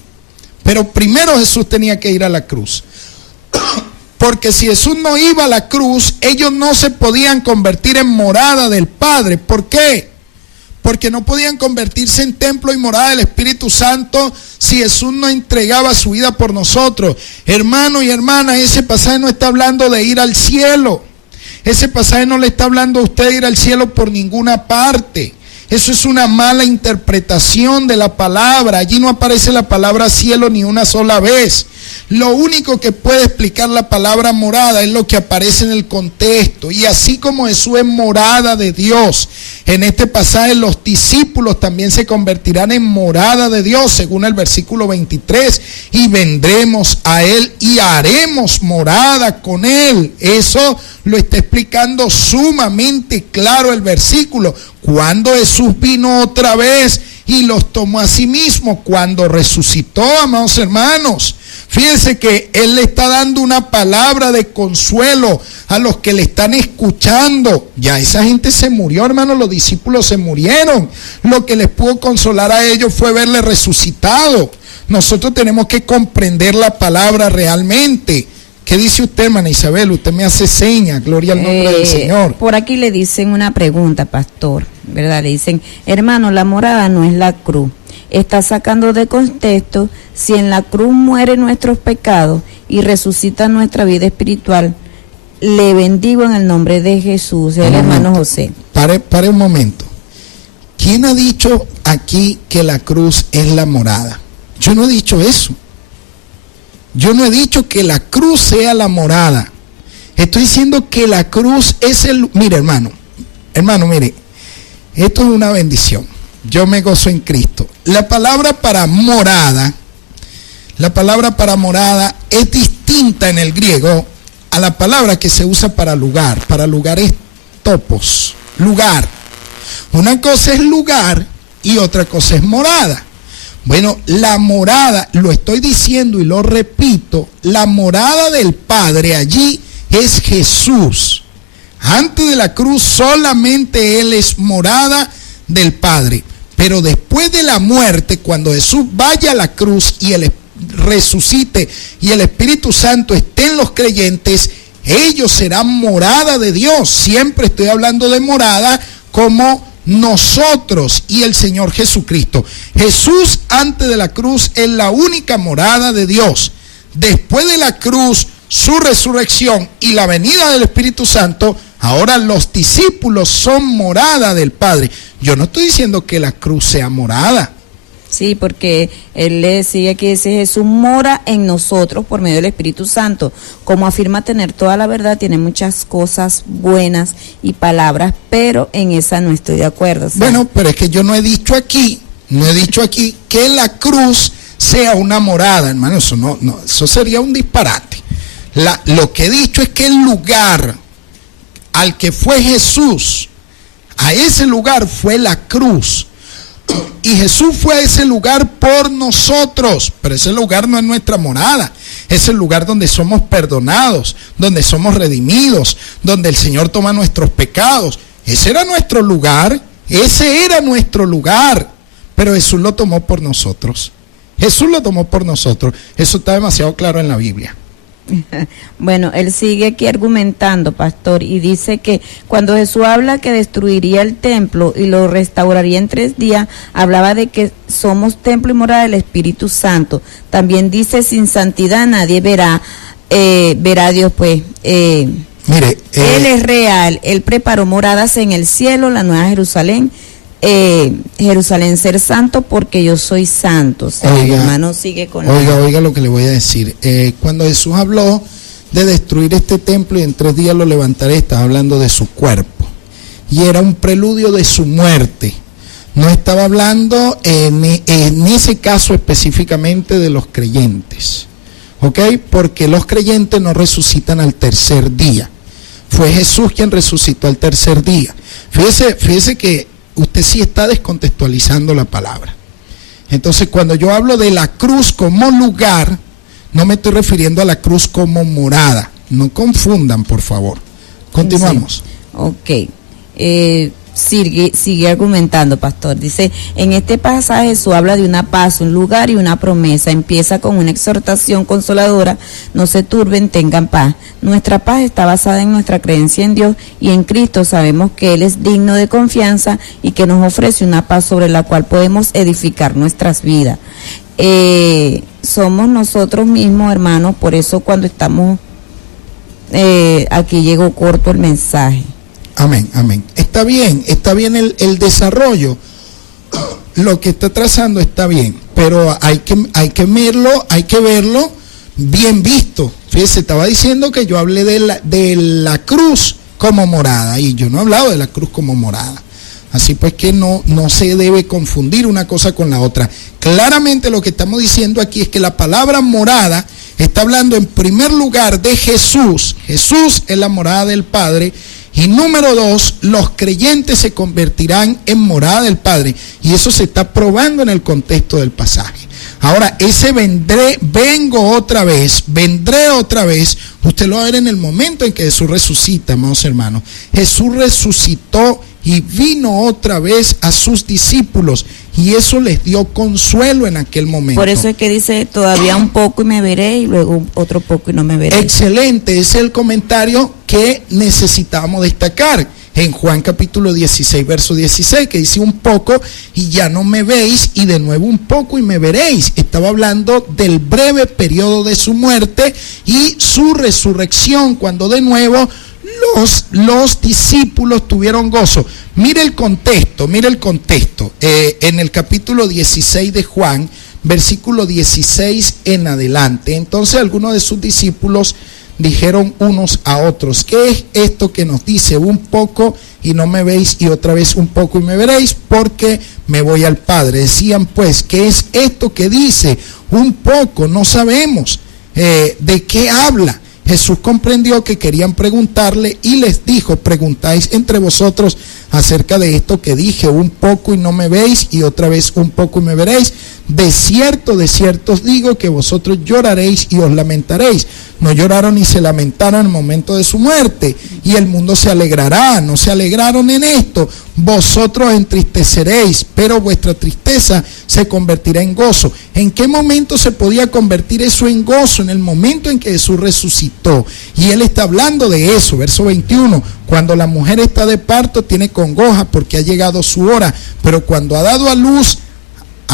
Pero primero Jesús tenía que ir a la cruz. Porque si Jesús no iba a la cruz, ellos no se podían convertir en morada del Padre. ¿Por qué? Porque no podían convertirse en templo y morada del Espíritu Santo si Jesús no entregaba su vida por nosotros. Hermano y hermana, ese pasaje no está hablando de ir al cielo. Ese pasaje no le está hablando a usted de ir al cielo por ninguna parte. Eso es una mala interpretación de la palabra. Allí no aparece la palabra cielo ni una sola vez. Lo único que puede explicar la palabra morada es lo que aparece en el contexto. Y así como Jesús es morada de Dios, en este pasaje los discípulos también se convertirán en morada de Dios, según el versículo 23. Y vendremos a Él y haremos morada con Él. Eso lo está explicando sumamente claro el versículo. Cuando Jesús vino otra vez y los tomó a sí mismo, cuando resucitó, amados hermanos. Fíjense que Él le está dando una palabra de consuelo a los que le están escuchando. Ya esa gente se murió, hermanos, los discípulos se murieron. Lo que les pudo consolar a ellos fue verle resucitado. Nosotros tenemos que comprender la palabra realmente. ¿Qué dice usted, hermana Isabel? Usted me hace señas, gloria al nombre del Señor. Por aquí le dicen una pregunta, pastor, ¿verdad? Le dicen: hermano, la morada no es la cruz. Está sacando de contexto: si en la cruz mueren nuestros pecados y resucita nuestra vida espiritual. Le bendigo en el nombre de Jesús, el hermano José. Pare un momento. ¿Quién ha dicho aquí que la cruz es la morada? Yo no he dicho eso. Yo no he dicho que la cruz sea la morada. Estoy diciendo que la cruz es el... Mire, hermano, mire, esto es una bendición. Yo me gozo en Cristo. La palabra para morada es distinta en el griego a la palabra que se usa para lugar. Para lugar es topos, lugar. Una cosa es lugar y otra cosa es morada. Bueno, la morada, lo estoy diciendo y lo repito, la morada del Padre allí es Jesús. Antes de la cruz solamente Él es morada del Padre. Pero después de la muerte, cuando Jesús vaya a la cruz y Él resucite y el Espíritu Santo esté en los creyentes, ellos serán morada de Dios. Siempre estoy hablando de morada como nosotros y el Señor Jesucristo. Jesús antes de la cruz es la única morada de Dios. después de la cruz, su resurrección y la venida del Espíritu Santo, ahora los discípulos son morada del Padre. Yo no estoy diciendo que la cruz sea morada. Sí, porque él le decía que ese Jesús mora en nosotros por medio del Espíritu Santo. Como afirma tener toda la verdad, tiene muchas cosas buenas y palabras, pero en esa no estoy de acuerdo. ¿Sí? Bueno, pero es que yo no he dicho aquí que la cruz sea una morada, hermano. Eso sería un disparate. Lo que he dicho es que el lugar al que fue Jesús, a ese lugar fue la cruz. Y Jesús fue a ese lugar por nosotros, pero ese lugar no es nuestra morada, es el lugar donde somos perdonados, donde somos redimidos, donde el Señor toma nuestros pecados. Ese era nuestro lugar, pero Jesús lo tomó por nosotros. Eso está demasiado claro en la Biblia. Bueno, él sigue aquí argumentando, pastor, y dice que cuando Jesús habla que destruiría el templo y lo restauraría en 3 días, hablaba de que somos templo y morada del Espíritu Santo. También dice, sin santidad nadie verá a Dios, pues. Mire, Él es real, Él preparó moradas en el cielo, la nueva Jerusalén, Jerusalén ser santo porque yo soy santo. O sea, oiga, el hermano sigue con oiga lo que le voy a decir. Cuando Jesús habló de destruir este templo y en 3 días lo levantaré, estaba hablando de su cuerpo y era un preludio de su muerte. No estaba hablando en ese caso específicamente de los creyentes, ¿ok? Porque los creyentes no resucitan al 3er día. Fue Jesús quien resucitó al 3er día. Fíjese que usted sí está descontextualizando la palabra. Entonces, cuando yo hablo de la cruz como lugar, no me estoy refiriendo a la cruz como morada. No confundan, por favor. Continuamos. Sí. Ok. Sigue argumentando, pastor. Dice, en este pasaje Jesús habla de una paz, un lugar y una promesa. Empieza con una exhortación consoladora: no se turben, tengan paz. Nuestra paz está basada en nuestra creencia en Dios y en Cristo. Sabemos que Él es digno de confianza y que nos ofrece una paz sobre la cual podemos edificar nuestras vidas. Somos nosotros mismos, hermanos, por eso cuando estamos aquí llegó corto el mensaje. Amén. Está bien el desarrollo, lo que está trazando está bien, pero hay que verlo bien visto. Fíjese, estaba diciendo que yo hablé de la cruz como morada y yo no he hablado de la cruz como morada. Así pues que no se debe confundir una cosa con la otra. Claramente lo que estamos diciendo aquí es que la palabra morada está hablando en primer lugar de Jesús. Jesús es la morada del Padre. Y número 2, los creyentes se convertirán en morada del Padre. Y eso se está probando en el contexto del pasaje. Ahora, ese vendré otra vez, usted lo va a ver en el momento en que Jesús resucita, amados hermanos. Jesús resucitó y vino otra vez a sus discípulos y eso les dio consuelo en aquel momento. Por eso es que dice, todavía un poco y me veré y luego otro poco y no me veré. Excelente, ese es el comentario que necesitamos destacar en Juan capítulo 16, verso 16, que dice un poco y ya no me veis y de nuevo un poco y me veréis. Estaba hablando del breve periodo de su muerte y su resurrección, cuando de nuevo los discípulos tuvieron gozo. Mire el contexto. En el capítulo 16 de Juan, versículo 16 en adelante. Entonces algunos de sus discípulos dijeron unos a otros: ¿qué es esto que nos dice un poco y no me veis y otra vez un poco y me veréis? Porque me voy al Padre. Decían pues: ¿qué es esto que dice un poco? No sabemos de qué habla. Jesús comprendió que querían preguntarle y les dijo: preguntáis entre vosotros acerca de esto que dije, un poco y no me veis y otra vez un poco y me veréis. De cierto os digo que vosotros lloraréis y os lamentaréis. No lloraron ni se lamentaron en el momento de su muerte, y el mundo se alegrará. No se alegraron en esto. Vosotros entristeceréis, pero vuestra tristeza se convertirá en gozo. ¿En qué momento se podía convertir eso en gozo? En el momento en que Jesús resucitó. Y él está hablando de eso, verso 21. Cuando la mujer está de parto tiene congoja porque ha llegado su hora, pero cuando ha dado a luz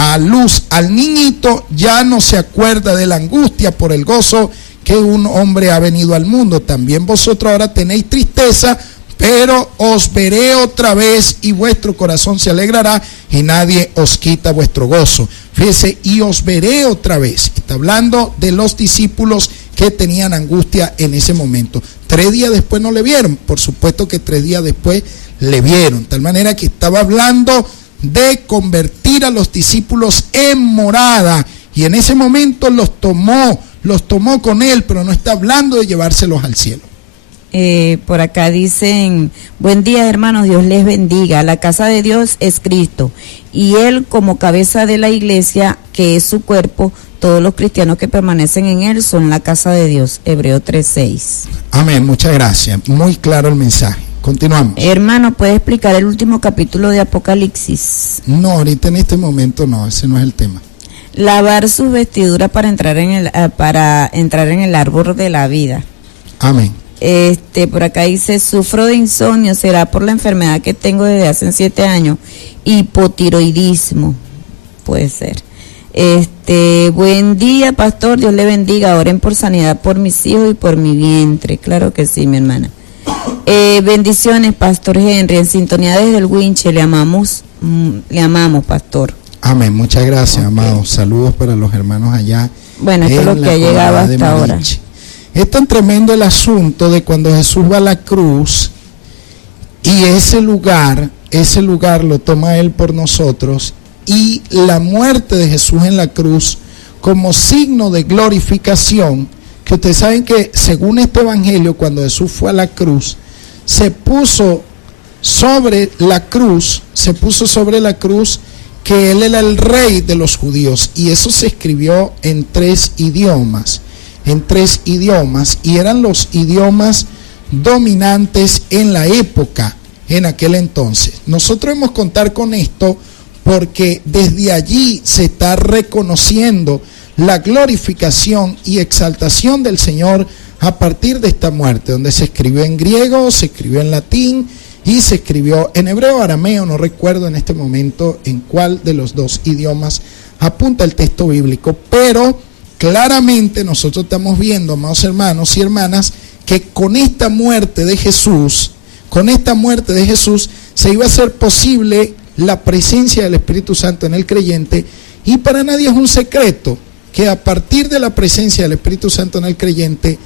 a luz al niñito, ya no se acuerda de la angustia por el gozo que un hombre ha venido al mundo. También vosotros ahora tenéis tristeza, pero os veré otra vez y vuestro corazón se alegrará y nadie os quita vuestro gozo. Fíjese, y os veré otra vez. Está hablando de los discípulos que tenían angustia en ese momento. 3 días después no le vieron, por supuesto que 3 días después le vieron. De tal manera que estaba hablando de convertir a los discípulos en morada. Y en ese momento los tomó con él, pero no está hablando de llevárselos al cielo. Por acá dicen, buen día hermanos, Dios les bendiga. La casa de Dios es Cristo y Él como cabeza de la iglesia, que es su cuerpo, todos los cristianos que permanecen en Él son la casa de Dios. Hebreo 3:6. Amén, muchas gracias. Muy claro el mensaje. Continuamos. Hermano, ¿puede explicar el último capítulo de Apocalipsis? No, ahorita en este momento no, ese no es el tema. Lavar sus vestiduras para entrar en el árbol de la vida. Amén. Por acá dice, sufro de insomnio, será por la enfermedad que tengo desde hace 7 años, hipotiroidismo, puede ser. Buen día, pastor, Dios le bendiga, oren por sanidad por mis hijos y por mi vientre. Claro que sí, mi hermana. Bendiciones, pastor Henry, en sintonía desde el Winche, le amamos, pastor. Amén, muchas gracias, amados. Saludos para los hermanos allá. Bueno, esto es lo que ha llegado hasta ahora. Es tan tremendo el asunto de cuando Jesús va a la cruz y ese lugar lo toma Él por nosotros, y la muerte de Jesús en la cruz como signo de glorificación, que ustedes saben que según este evangelio, cuando Jesús fue a la cruz, se puso sobre la cruz que Él era el rey de los judíos, y eso se escribió en 3 idiomas. Y eran los idiomas dominantes en la época, en aquel entonces. Nosotros hemos contar con esto porque desde allí se está reconociendo la glorificación y exaltación del Señor a partir de esta muerte, donde se escribió en griego, se escribió en latín y se escribió en hebreo, arameo, no recuerdo en este momento en cuál de los 2 idiomas apunta el texto bíblico, pero claramente nosotros estamos viendo, amados hermanos y hermanas, que con esta muerte de Jesús, se iba a hacer posible la presencia del Espíritu Santo en el creyente, y para nadie es un secreto que a partir de la presencia del Espíritu Santo en el creyente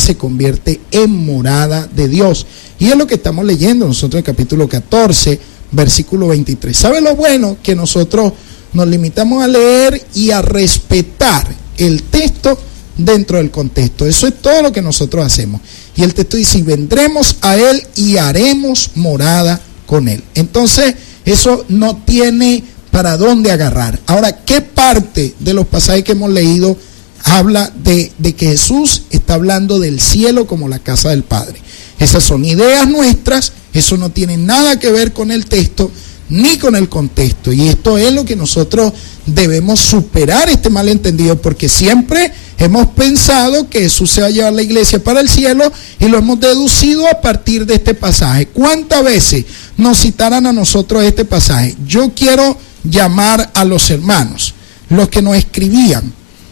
se convierte en morada de Dios. Y es lo que estamos leyendo nosotros en el capítulo 14, versículo 23. ¿Sabe lo bueno? Que nosotros nos limitamos a leer y a respetar el texto dentro del contexto. Eso es todo lo que nosotros hacemos. Y el texto dice, y vendremos a Él y haremos morada con Él. Entonces, eso no tiene para dónde agarrar. Ahora, ¿qué parte de los pasajes que hemos leído habla de que Jesús está hablando del cielo como la casa del Padre? Esas son ideas nuestras, eso no tiene nada que ver con el texto ni con el contexto, y esto es lo que nosotros debemos superar, este malentendido, porque siempre hemos pensado que Jesús se va a llevar la iglesia para el cielo y lo hemos deducido a partir de este pasaje. ¿Cuántas veces nos citarán a nosotros este pasaje? Yo quiero llamar a los hermanos, los que nos escribían,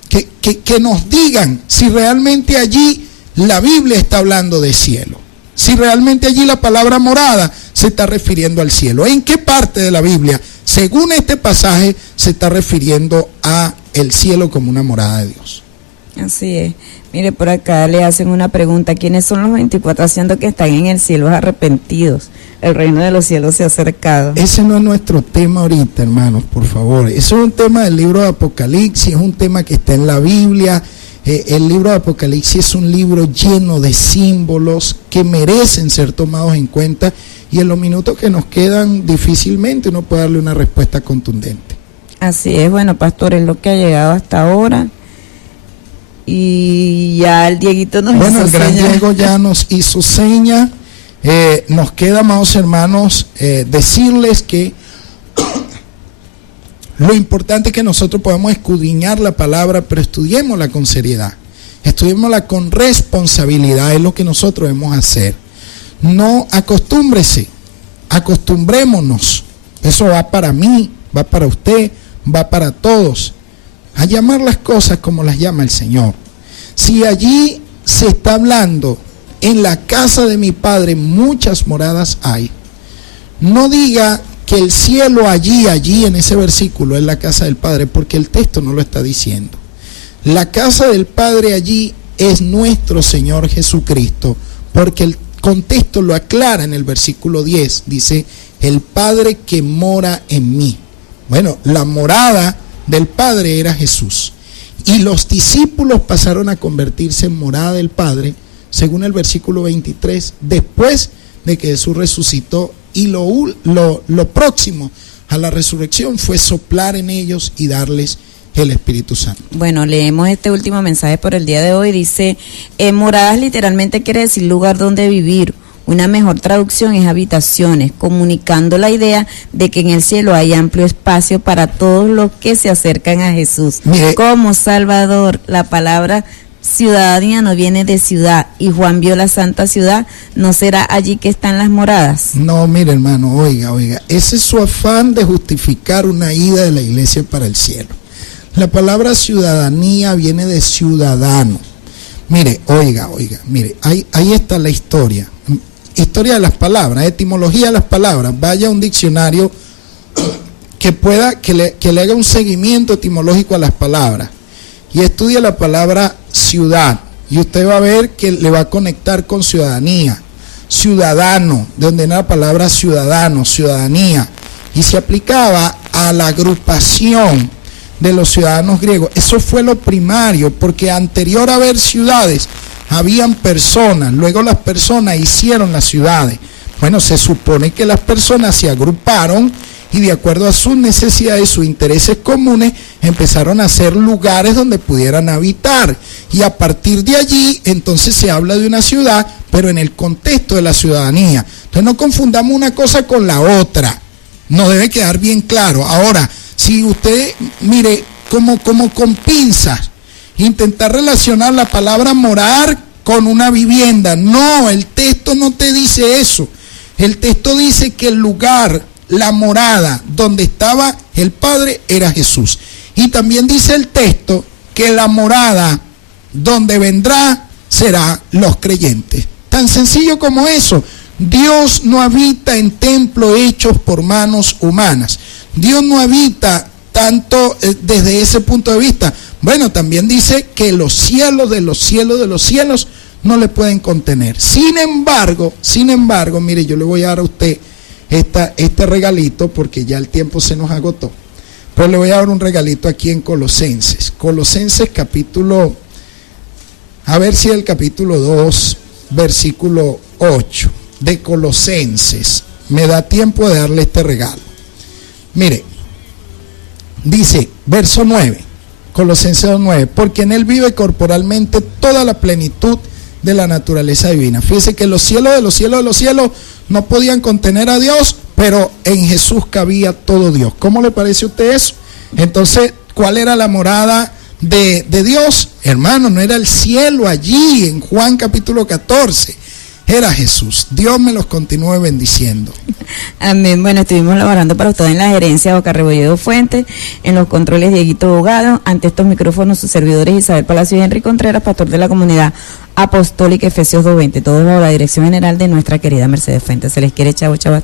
que nos digan si realmente allí la Biblia está hablando de cielo, si realmente allí la palabra morada se está refiriendo al cielo. ¿En qué parte de la Biblia, según este pasaje, se está refiriendo a el cielo como una morada de Dios? Así es. Mire, por acá le hacen una pregunta. ¿Quiénes son los 24 que están en el cielo arrepentidos? El reino de los cielos se ha acercado. Ese no es nuestro tema ahorita, hermanos, por favor. Eso es un tema del libro de Apocalipsis, es un tema que está en la Biblia. El libro de Apocalipsis es un libro lleno de símbolos que merecen ser tomados en cuenta, y en los minutos que nos quedan difícilmente uno puede darle una respuesta contundente. Así es. Bueno, pastor, es lo que ha llegado hasta ahora. Y ya el Dieguito nos hizo seña. Bueno, el gran Diego ya nos hizo seña. Nos queda, amados hermanos, decirles que lo importante es que nosotros podamos escudriñar la palabra, pero estudiémosla con seriedad, estudiémosla con responsabilidad, es lo que nosotros debemos hacer. No acostumbrémonos, eso va para mí, va para usted, va para todos, a llamar las cosas como las llama el Señor. Si allí se está hablando, en la casa de mi Padre muchas moradas hay, no diga que el cielo allí en ese versículo es la casa del Padre, porque el texto no lo está diciendo. La casa del Padre allí es nuestro Señor Jesucristo, porque el contexto lo aclara en el versículo 10, dice, el Padre que mora en mí. Bueno, la morada del Padre era Jesús, y los discípulos pasaron a convertirse en morada del Padre, según el versículo 23, después de que Jesús resucitó, y lo próximo a la resurrección fue soplar en ellos y darles el Espíritu Santo. Bueno, leemos este último mensaje por el día de hoy. Dice, moradas literalmente quiere decir lugar donde vivir. Una mejor traducción es habitaciones, comunicando la idea de que en el cielo hay amplio espacio para todos los que se acercan a Jesús. Mire, como Salvador, la palabra ciudadanía no viene de ciudad, y Juan vio la santa ciudad, ¿no será allí que están las moradas? No, mire hermano, oiga, ese es su afán de justificar una ida de la iglesia para el cielo. La palabra ciudadanía viene de ciudadano. Mire, oiga, mire, ahí está la historia de las palabras, etimología de las palabras. Vaya a un diccionario que le haga un seguimiento etimológico a las palabras y estudia la palabra ciudad, y usted va a ver que le va a conectar con ciudadanía, ciudadano, de donde era la palabra ciudadano, ciudadanía, y se aplicaba a la agrupación de los ciudadanos griegos. Eso fue lo primario, porque anterior a haber ciudades, habían personas, luego las personas hicieron las ciudades. Bueno, se supone que las personas se agruparon y de acuerdo a sus necesidades, sus intereses comunes, empezaron a hacer lugares donde pudieran habitar. Y a partir de allí, entonces se habla de una ciudad, pero en el contexto de la ciudadanía. Entonces no confundamos una cosa con la otra. Nos debe quedar bien claro. Ahora, si usted, mire, como con pinzas, intentar relacionar la palabra morar con una vivienda. No, el texto no te dice eso. El texto dice que el lugar, la morada donde estaba el Padre era Jesús. Y también dice el texto que la morada donde vendrá será los creyentes. Tan sencillo como eso. Dios no habita en templos hechos por manos humanas. Dios no habita tanto desde ese punto de vista. Bueno, también dice que los cielos de los cielos de los cielos no le pueden contener. Sin embargo, mire, yo le voy a dar a usted este regalito porque ya el tiempo se nos agotó. Pero le voy a dar un regalito aquí en Colosenses. Colosenses capítulo, a ver si el capítulo 2, versículo 8 de Colosenses. Me da tiempo de darle este regalo. Mire, dice, verso 9, Colosenses 2:9, porque en él vive corporalmente toda la plenitud de la naturaleza divina. Fíjese que los cielos de los cielos de los cielos no podían contener a Dios, pero en Jesús cabía todo Dios. ¿Cómo le parece a usted eso? Entonces, ¿cuál era la morada de Dios? Hermano, no era el cielo allí en Juan capítulo 14. Era Jesús. Dios me los continúe bendiciendo. Amén. Bueno, estuvimos laborando para ustedes en la gerencia Boca Rebolledo Fuentes, en los controles Dieguito Bogado, ante estos micrófonos sus servidores Isabel Palacio y Henry Contreras, pastor de la comunidad apostólica Efesios 2:20, todos bajo la dirección general de nuestra querida Mercedes Fuentes. Se les quiere, chavo, chavo.